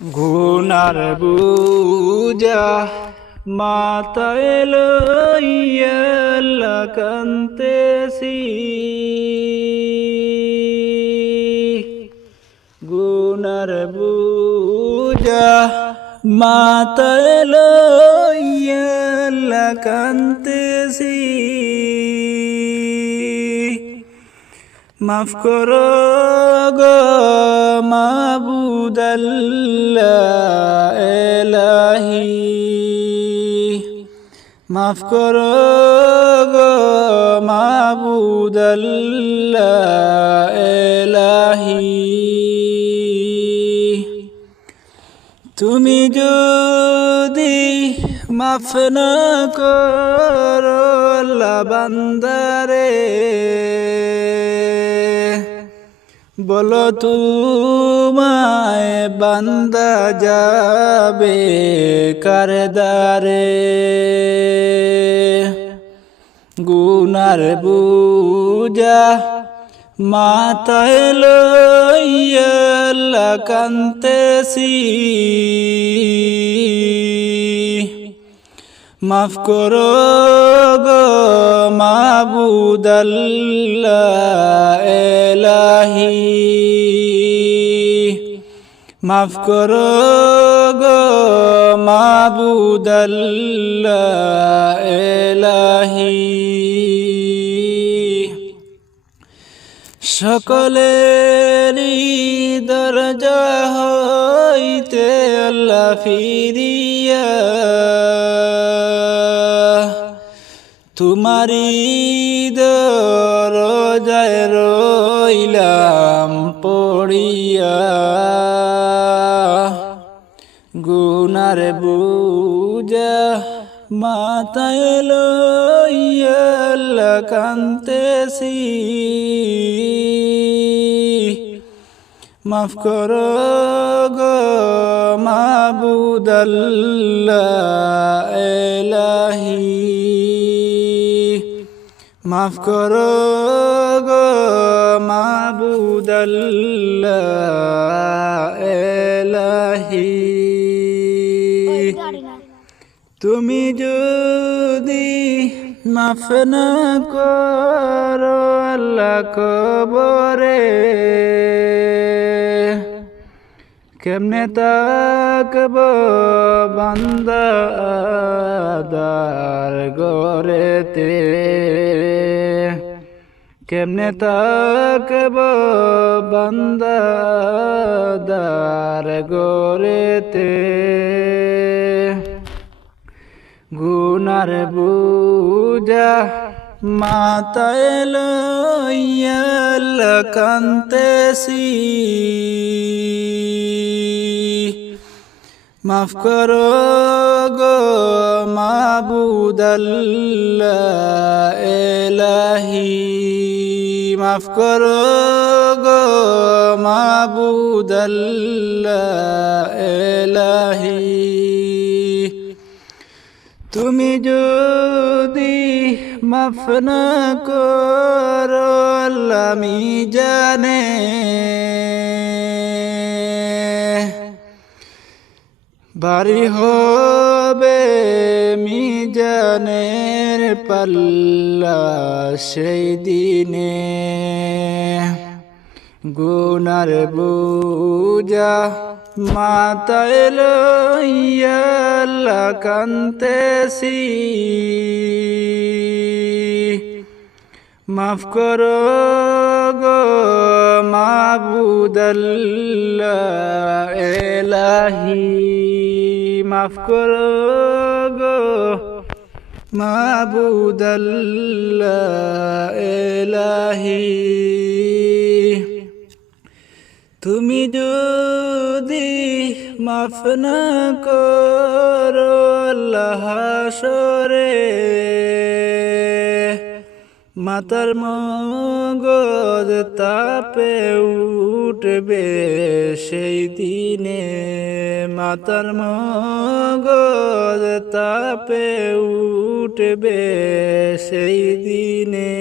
গুনার বুজা মাথায় লইয়া কান্তেছি, গুনার বুজা মাথায় লইয়া কান্তেছি। মাফ করো গো মাবুদ আল্লাহ এলাহি, মাফ করো গো মাবুদ আল্লাহ এলাহি। তুমি যদি মাফ না করো আল্লাহ বান্দারে, বলো তোমায় বান্দা যাবে কার দ্বারে। গুনার বুজা মাথায় লইয়া কান্তেছি, মাফ করো গো মাবুদ আল্লাহ এলাহি, মাফ করো গো মাবুদ আল্লাহ এলাহি। সকলেরই দরজা হইতে আল্লাহ ফিরিয়া, তোমারি দরজায় রইলাম পড়িয়া। গুনার বুজা মাথায় লইয়া কান্তেছি, মাফ করো গো মাবুদ আল্লাহ এলাহি, মাফ করো গো মাবুদ আল্লাহ এলাহি। তুমি যদি মাফ না করো আল্লাহ কবরে, কেমনে তাকব বান্দা আদার গরেতে, কেমনে তাকব বান্দা আদার গরেতে। গুনার বুজা মাথায় লইয়া কান্তেছি, মাফ করো গো মাবুদ আল্লাহ এলাহি, মাফ করো গো মাবুদ আল্লাহ এলাহি। তুমি যদি মাফ না করো আল্লাহ মিজানে, ভারী হবে মিজানের পাল্লা সেই দিনে। গুনার বুজা মাথায় লইয়া কান্তেছি, মাফ করো গো মাবুদ আল্লাহ এলাহি, মাফ করো গো মাবুদ আল্লাহ এলাহি। তুমি যদি মাফ না করো আল্লাহ হাসরে, মাতার মগজ তাপে উঠবে সেই দিনে, মাতার মগজ তাপে উঠবে সেই দিনে।